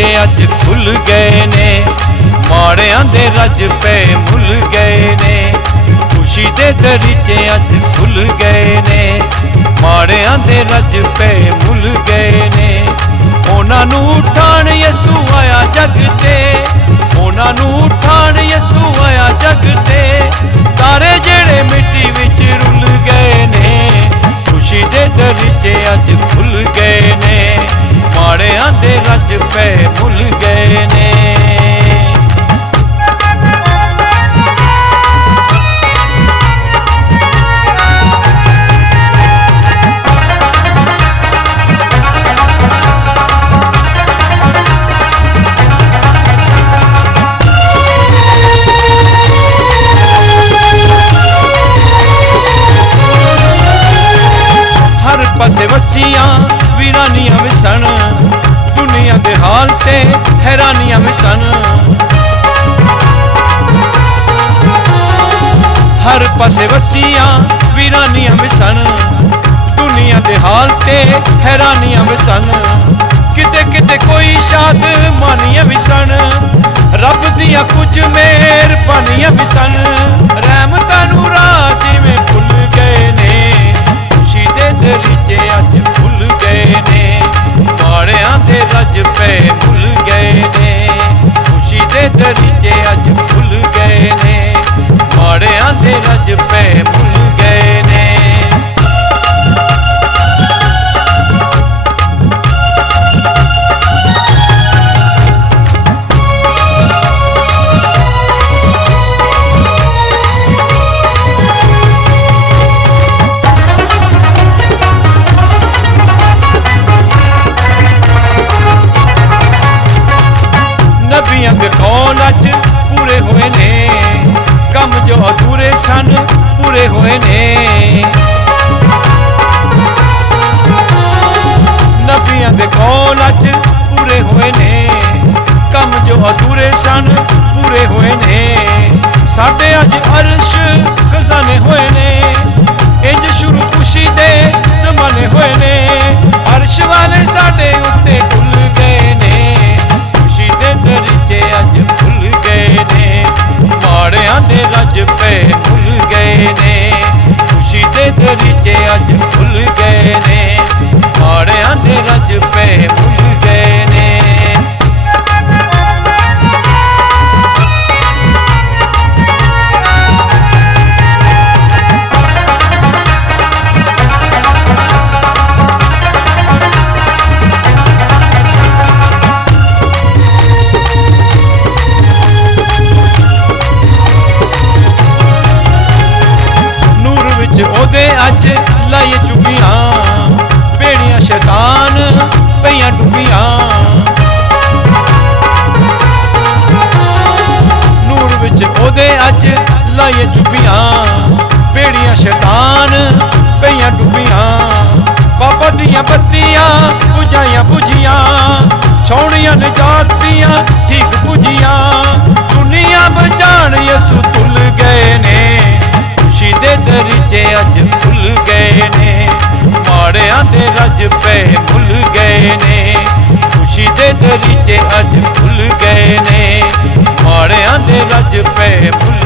दरीचे अज खुल गए ने, माड़ियां दे रज पे मुल गए ने। खुशी दे दरीचे अज खुल गए ने, माड़ियां दे रज पे मुल गए ने। उन्हां नूं उठाण यसू आया जग ते, उन्हां नूं उठाण यसू आया जग ते। सारे जेड़े मिट्टी विच रुल गए ने, खुशी दे दरीचे अज खुल गए ने, माड़ियां दे रज पे मुल गए ने। हर पासे वसियां वीरानियां विसन, दुनिया दे हाल ते हैरानियां विसन। हर पासे वसियां वीरानियां विसन, दुनिया दे हाल ते हैरानियां विसन। किते किते कोई शाद मानियां विसन, रब दियां कुछ मेहरबानियां विसन। रहमतां नूं राह जिवें खुल गए ने, खुशी दे दरीचे अज खुल गए ने, माड़ियां दे रज पे मुल गए ने। खुशी दे दरीचे अज खुल गए ने, माड़ियां दे रज पे मुल गए ने। नबियां दे कौल अज पूरे होए ने, कम जो अधूरे सन पूरे होए ने। नबियां दे कौल अज पूरे होए ने, कम जो अधूरे सन पूरे होए ने। साडे अज अर्श खजाने होए ने, इंज शुरू खुशी दे जमाने होए ने। अर्श वाले साडे उत्ते खुल गए ने, दरीचे अज खुल गए ने, माड़ियां दे रज पे मुल गए ने। खुशी दे दरीचे अज खुल गए ने, माड़ियां दे रज पे मुल गए ने। ओदे अज लाइए चुपियां, बेड़ियां शैतान पईयां डुबियां। नूर विच ओदे अज लाइए चुपियां, बेड़ियां शैतान पईयां डुबियां। बाबा दियां बत्तियां बुझाइयां बुझियां, छौड़ियां निजात दियां ठीक बुझियां। दुनिया बचाण यसू तुल गए ने, खुशी दे दरीचे अज खुल गए ने, माड़ियां दे रज पे मुल गए ने। खुशी दे दरीचे अज खुल गए ने, माड़ियां दे रज पे मुल